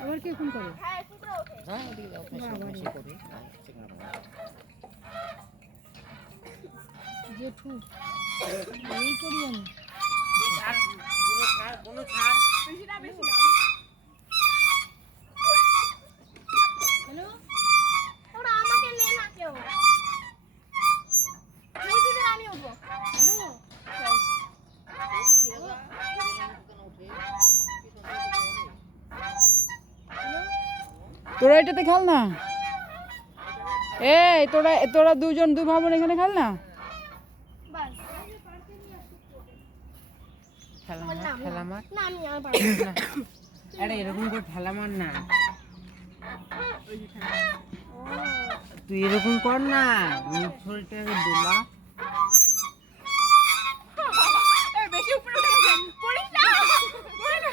আবার কি ফোন করে জেঠু এই করি আমি হ্যালো ওরা আমাকে নে না কেউ দিদি আমি উঠবো হ্যালো তোরা এটাতে খেল না এই তোরা তোরা দুজন দুই ভাই বোন এখানে খেল না বাস খেলা মার না আমি আর পারবো না আরে এরকম করে ঠেলা মার না তুই এরকম কর না শরীরটাকে দোলা বেশি উপরে উঠে গেছে পড়িস না পড়ে না